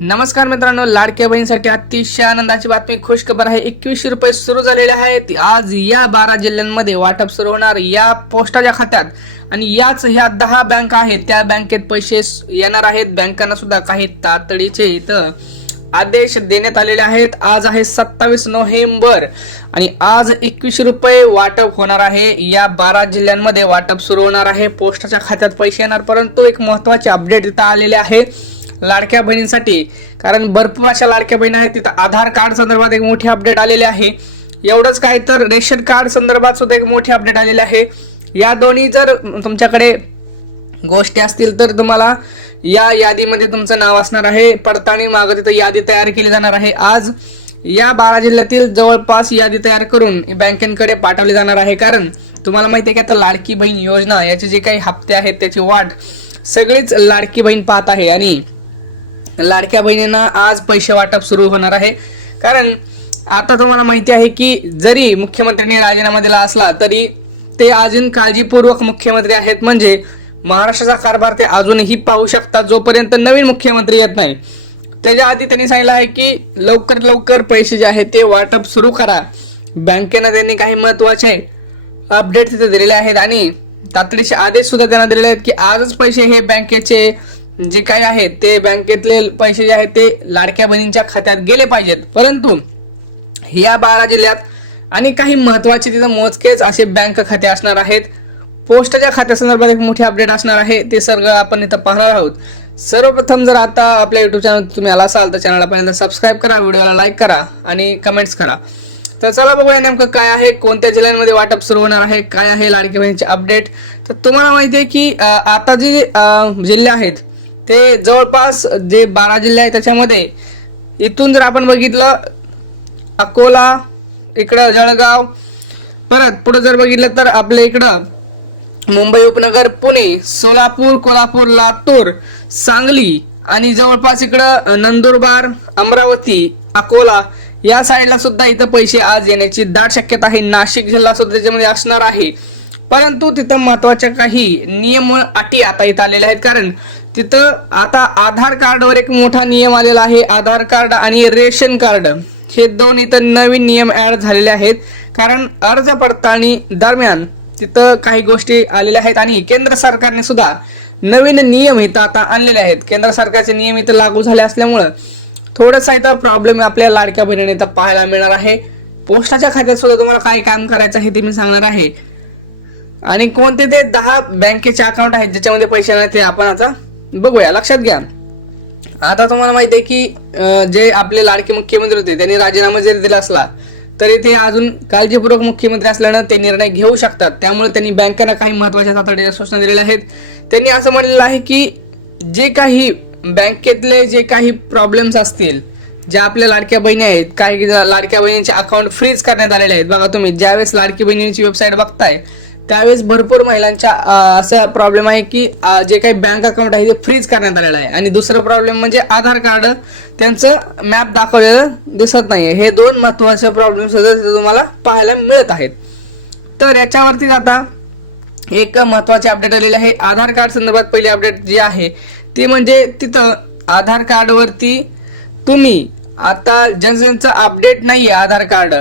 नमस्कार मित्रांनो लाडक्या बहिणीसाठी अतिशय आनंदाची बातमी. खुश खबर आहे एकवीसशे रुपये सुरू झालेले आहेत. आज या बारा जिल्ह्यांमध्ये वाटप सुरू होणार या पोस्टाच्या खात्यात. आणि याच ह्या दहा बँक आहेत त्या बँकेत पैसे येणार आहेत. बँकांना सुद्धा काही तातडीचे इथं आदेश देण्यात आलेले आहेत. आज आहे सत्तावीस नोव्हेंबर. आणि आज एकवीसशे रुपये वाटप होणार आहे. या बारा जिल्ह्यांमध्ये वाटप सुरू होणार आहे. पोस्टाच्या खात्यात पैसे येणार परंतु एक महत्त्वाचे अपडेट इथं आलेले आहे. लाडक्या बहिणींसाठी. कारण भरपूर अशा लाडक्या बहिणी आहेत तिथं आधार कार्ड संदर्भात एक मोठी अपडेट आलेली आहे. एवढंच काय तर रेशन कार्ड संदर्भात सुद्धा एक मोठी अपडेट आलेली आहे. या दोन्ही जर तुमच्याकडे गोष्टी असतील तर तुम्हाला या यादीमध्ये तुमचं नाव असणार आहे. पडताळणी मागं तिथं यादी तयार केली जाणार आहे. आज या बारा जिल्ह्यातील जवळपास यादी तयार करून बँकेकडे पाठवली जाणार आहे. कारण तुम्हाला माहिती आहे की आता लाडकी बहीण योजना याचे जे काही हप्ते आहेत त्याची वाट सगळीच लाडकी बहीण पाहत आहे. आणि लाडक्या बहिणींना आज पैसे वाटप सुरू होणार आहे. कारण आता तुम्हाला माहिती आहे की जरी मुख्यमंत्र्यांनी राजीनामा दिला असला तरी ते अजून काळजीपूर्वक मुख्यमंत्री आहेत. म्हणजे महाराष्ट्राचा कारभार ते अजूनही पाहू शकतात जोपर्यंत नवीन मुख्यमंत्री येत नाही. त्याच्या आधी त्यांनी सांगितलं आहे की लवकर लवकर पैसे जे आहेत ते वाटप सुरू करा. बँकेनं त्यांनी काही महत्त्वाचे अपडेट तिथे दिलेले आहेत आणि तातडीचे आदेश सुद्धा त्यांना दिलेले आहेत की आजच पैसे हे बँकेचे जे काही आहेत ते बँकेतले पैसे जे आहेत ते लाडक्या बहिणींच्या खात्यात गेले पाहिजेत. परंतु या बारा जिल्ह्यात आणि काही महत्त्वाचे तिथं मोजकेच असे बँक खाते असणार आहेत. पोस्टच्या खात्यासंदर्भात एक मोठी अपडेट असणार आहे. ते सगळं आपण इथं पाहणार आहोत. सर्वप्रथम जर आता आपल्या युट्यूब चॅनल तुम्ही आला असाल तर चॅनलला पहिल्यांदा सबस्क्राईब करा व्हिडिओला लाईक करा आणि कमेंट्स करा. तर चला बघूया नेमकं काय आहे कोणत्या जिल्ह्यांमध्ये वाटप सुरू होणार आहे काय आहे लाडकी बहिणीचे अपडेट तर तुम्हाला माहिती आहे की आता जे जिल्हे आहेत ते जवळपास जे बारा जिल्हे आहेत त्याच्यामध्ये इथून जर आपण बघितलं अकोला इकडं जळगाव परत पुढे जर बघितलं तर आपल्या इकडं मुंबई उपनगर पुणे सोलापूर कोल्हापूर लातूर सांगली आणि जवळपास इकडं नंदुरबार अमरावती अकोला या साईडला सुद्धा इथं पैसे आज येण्याची दाट शक्यता आहे. नाशिक जिल्हा सुद्धा त्याच्यामध्ये असणार आहे. परंतु तिथं महत्त्वाच्या काही नियम अटी आता इथं आलेल्या आहेत. कारण तिथं आता आधार कार्डवर एक मोठा नियम आलेला आहे. आधार कार्ड आणि रेशन कार्ड हे दोन इथं नवीन नियम ऍड झालेले आहेत. कारण अर्ज पडताळणी दरम्यान तिथं काही गोष्टी आलेल्या आहेत आणि केंद्र सरकारने सुद्धा नवीन नियम इथं आता आणलेले आहेत. केंद्र सरकारचे नियम इथं लागू झाले असल्यामुळं थोडंसं इथं प्रॉब्लेम आपल्या लाडक्या बहिणीने इथं पाहायला मिळणार आहे. पोस्टाच्या खात्यात सुद्धा तुम्हाला काय काम करायचं आहे ते मी सांगणार आहे. आणि कोणते ते दहा बँकेचे अकाउंट आहेत ज्याच्यामध्ये पैसे नाही ते आपण आता बघूया लक्षात घ्या. आता तुम्हाला माहिती आहे की जे आपले लाडके मुख्यमंत्री होते त्यांनी राजीनामा जरी दिला असला तरी ते अजून काळजीपूर्वक मुख्यमंत्री असल्यानं ते निर्णय घेऊ शकतात. त्यामुळे त्यांनी बँकांना काही महत्त्वाच्या तातडीच्या सूचना दिलेल्या आहेत. त्यांनी असं म्हणलेलं आहे की जे काही बँकेतले जे काही प्रॉब्लेम्स असतील ज्या आपल्या लाडक्या बहिणी आहेत काही लाडक्या बहिणींचे अकाउंट फ्रीज करण्यात आलेले आहेत. बघा तुम्ही ज्यावेळेस लाडकी बहिणींची वेबसाईट बघताय त्यावेळेस भरपूर महिलांच्या असा प्रॉब्लेम आहे की जे काही बँक अकाउंट आहे ते फ्रीज करण्यात आलेलं आहे. आणि दुसरं प्रॉब्लेम म्हणजे आधार कार्ड त्यांचं मॅप दाखवलेलं दिसत नाही हे दोन महत्त्वाचे प्रॉब्लेम सुद्धा तुम्हाला पाहायला मिळत आहेत. तर याच्यावरती आता एक महत्त्वाचे अपडेट आलेले आहे. आधार कार्ड संदर्भात पहिली अपडेट जी आहे ती म्हणजे तिथं आधार कार्डवरती तुम्ही आता ज्यांचं अपडेट नाही आहे आधार कार्ड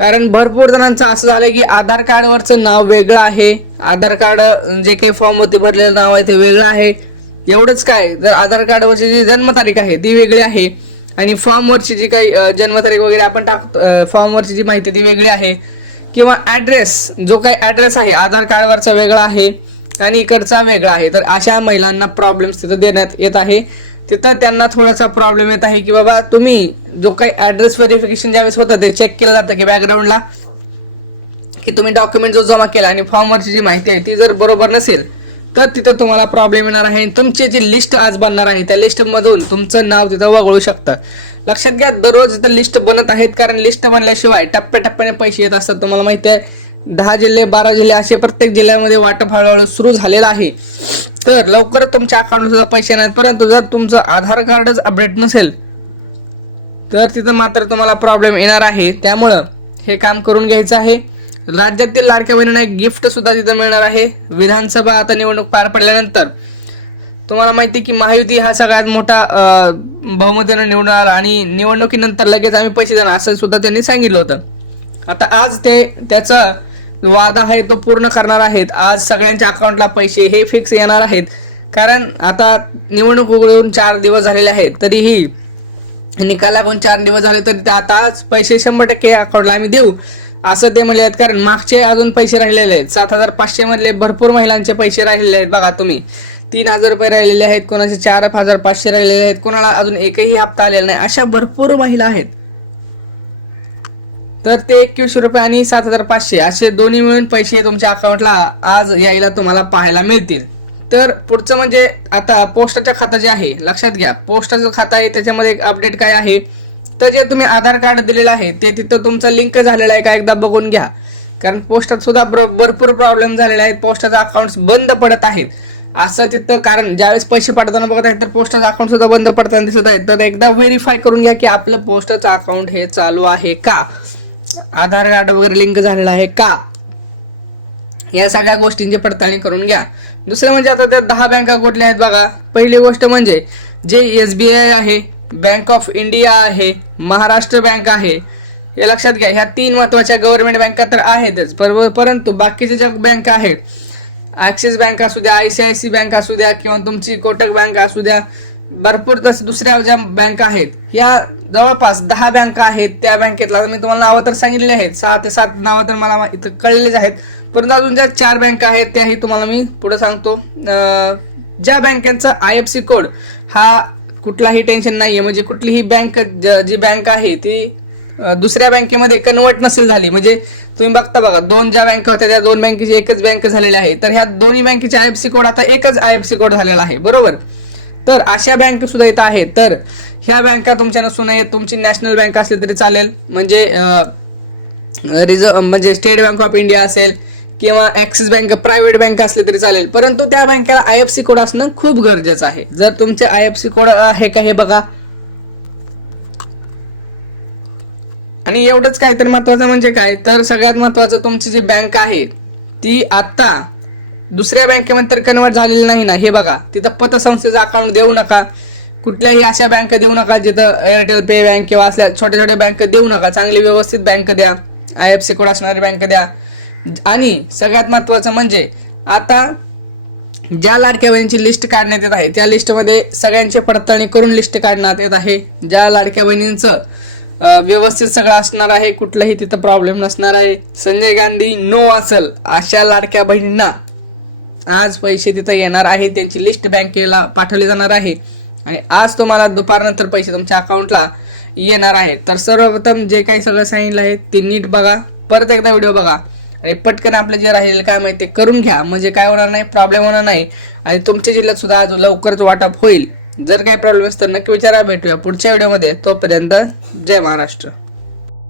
कारण भरपूर जणांचं असं झालं की आधार कार्डवरचं नाव वेगळं आहे. आधार कार्ड जे काही फॉर्म होते भरलेलं नाव आहे ते वेगळं आहे. एवढंच काय जर आधार कार्डवरची जी जन्मतारीख आहे ती वेगळी आहे. आणि फॉर्मवरची जी काही जन्मतारीख वगैरे आपण टाकतो फॉर्मवरची जी माहिती ती वेगळी आहे. किंवा ॲड्रेस जो काही ॲड्रेस आहे आधार कार्डवरचा वेगळा आहे. आणि इकडचा वेगळा आहे. तर अशा महिलांना प्रॉब्लेम्स तिथं देण्यात येत आहे. तिथं त्यांना थोडासा प्रॉब्लेम येत आहे की बाबा तुम्ही जो काही ऍड्रेस व्हेरिफिकेशन ज्यावेळेस होतं ते चेक केलं जातं की बॅकग्राऊंडला की तुम्ही डॉक्युमेंट जो जमा केला आणि फॉर्मवरची जी माहिती आहे ती जर बरोबर नसेल तर तिथं तुम्हाला प्रॉब्लेम येणार आहे आणि तुमची जी लिस्ट आज बनणार आहे त्या लिस्टमधून तुमचं नाव तिथं वगळू शकतं. लक्षात घ्या दररोज इथं लिस्ट बनत आहेत कारण लिस्ट बनल्याशिवाय टप्प्याटप्प्याने पैसे येत असतात. तुम्हाला माहिती आहे दहा जिल्हे बारा जिल्हे असे प्रत्येक जिल्ह्यामध्ये वाटप हळूहळू सुरू झालेलं आहे. तर लवकर तुमच्या अकाउंटला सुद्धा पैसे येणार परंतु जर तुमचं आधार कार्डच अपडेट नसेल तर तिथं मात्र तुम्हाला प्रॉब्लेम येणार आहे. त्यामुळं हे काम करून घ्यायचं आहे. राज्यातील लाडक्या बहिणींना एक गिफ्ट सुद्धा तिथं मिळणार आहे. विधानसभा आता निवडणूक पार पडल्यानंतर तुम्हाला माहिती आहे की महायुती हा सगळ्यात मोठा अं, बहुमतानं निवडून आला आणि निवडणुकीनंतर लगेच आम्ही पैसे देणार असं सुद्धा त्यांनी सांगितलं होतं. आता आज ते त्याचं वादा आहे तो पूर्ण करणार आहेत. आज सगळ्यांच्या अकाउंटला पैसे हे फिक्स येणार आहेत. कारण आता निवडणूक उघडून चार दिवस झालेले आहेत तरीही निकालागून चार दिवस झाले तरी ते आताच पैसे शंभर टक्के अकाउंटला आम्ही देऊ. असं ते म्हणले आहेत कारण मागचे अजून पैसे राहिलेले आहेत. सात हजार पाचशे मधले भरपूर महिलांचे पैसे राहिलेले आहेत बघा तुम्ही. तीन हजार रुपये राहिलेले आहेत कोणाचे चार हजार पाचशे राहिलेले आहेत कोणाला अजून एकही हप्ता आलेला नाही. अशा भरपूर महिला आहेत. तर ते एकवीसशे रुपये आणि सात हजार पाचशे असे दोन्ही मिळून पैसे तुमच्या अकाउंटला आज यायला तुम्हाला पाहायला मिळतील. तर पुढचं म्हणजे आता पोस्टाच्या खातं जे आहे लक्षात घ्या. पोस्टाचं खातं आहे त्याच्यामध्ये अपडेट काय आहे? तर जे तुम्ही आधार कार्ड दिलेलं आहे ते तिथं तुमचं लिंक झालेलं आहे का एकदा बघून घ्या. कारण पोस्टात सुद्धा भरपूर प्रॉब्लेम झालेले आहेत. पोस्टाचा अकाउंट बंद पडत आहेत. असं तिथं कारण ज्यावेळेस पैसे पाठवताना बघत आहेत तर पोस्टाचं अकाउंट सुद्धा बंद पडताना दिसत आहे. तर एकदा व्हेरीफाय करून घ्या की आपलं पोस्टाचं अकाउंट हे चालू आहे का? आधार कार्ड वगैरे लिंक झालेला आहे का? या सगळ्या गोष्टींची पडताळणी करून घ्या. दुसरं म्हणजे आता त्या दहा बँका कुठल्या आहेत बघा. पहिली गोष्ट म्हणजे जे एस बी आय आहे बँक ऑफ इंडिया आहे महाराष्ट्र बँक आहे. हे लक्षात घ्या ह्या तीन महत्त्वाच्या गव्हर्नमेंट बँका तर आहेतच. पर परंतु बाकीच्या ज्या बँका आहेत ॲक्सिस बँक असू द्या I C I C bank असू द्या किंवा तुमची कोटक बँक असू द्या भरपूर तसं दुसऱ्या ज्या बँका आहेत या जवळपास दहा बँका आहेत त्या बँकेतला मी तुम्हाला नावं तर सांगितलेली आहेत. सहा ते सात नावं तर मला इथं कळलेलेच आहेत. परंतु अजून ज्या चार बँका आहेत त्याही तुम्हाला मी पुढे सांगतो. ज्या बँकांचा आय एफ सी कोड हा कुठलाही टेन्शन नाही आहे म्हणजे कुठलीही बँक ज- जी बँक आहे ती दुसऱ्या बँकेमध्ये कन्वर्ट नसेल झाली. म्हणजे तुम्ही बघता बघा दोन ज्या बँका होत्या त्या दोन बँकेची एकच बँक झालेली आहे. तर ह्या दोन्ही बँकेचे आय एफ सी कोड आता एकच आय एफ सी कोड झालेला आहे. बरोबर? तर अशा बँक सुद्धा इथं आहेत. तर ह्या बँका तुमच्या नसून नये तुमची नॅशनल बँक असली तरी चालेल. म्हणजे रिझर्व म्हणजे स्टेट बँक ऑफ इंडिया असेल किंवा ॲक्सिस बँक प्रायव्हेट बँक असली तरी चालेल. परंतु त्या बँकेला आय एफ सी कोड असणं खूप गरजेचं आहे. जर तुमचे आय एफ सी कोड आहे का हे बघा. आणि एवढंच काहीतरी महत्वाचं म्हणजे काय? तर सगळ्यात महत्वाचं तुमची जी बँक आहे ती आता दुसऱ्या बँकेमध्ये तर कन्वर्ट झालेलं नाही ना. हे बघा तिथं पतसंस्थेचं अकाउंट देऊ नका. कुठल्याही अशा बँक देऊ नका जिथं एअरटेल पे बँक किंवा असल्या छोट्या छोट्या बँक देऊ नका. चांगली व्यवस्थित बँक द्या. आय एफ सी कोड असणारी बँक द्या. आणि सगळ्यात महत्वाचं म्हणजे आता ज्या लाडक्या बहिणींची लिस्ट काढण्यात येत आहे त्या लिस्टमध्ये सगळ्यांची पडताळणी करून लिस्ट काढण्यात येत आहे. ज्या लाडक्या बहिणींचं व्यवस्थित सगळं असणार आहे कुठलाही तिथं प्रॉब्लेम नसणार आहे. संजय गांधी नो असेल अशा लाडक्या बहिणींना आज पैसे तिथं येणार आहे त्यांची लिस्ट बँकेला पाठवली जाणार आहे. आणि आज तुम्हाला दुपारनंतर पैसे तुमच्या अकाउंटला येणार आहे तर सर्वप्रथम जे काही सगळं सांगितलं आहे ते नीट बघा. परत एकदा व्हिडिओ बघा. आणि पटकन आपलं जे राहिलेलं काय आहे ते करून घ्या. म्हणजे काय होणार नाही प्रॉब्लेम होणार नाही. आणि तुमच्या जिल्ह्यात सुद्धा आज लवकरच वाटप होईल. जर काही प्रॉब्लेम असतं तर नक्की विचारा. भेटूया पुढच्या व्हिडिओमध्ये तोपर्यंत जय महाराष्ट्र.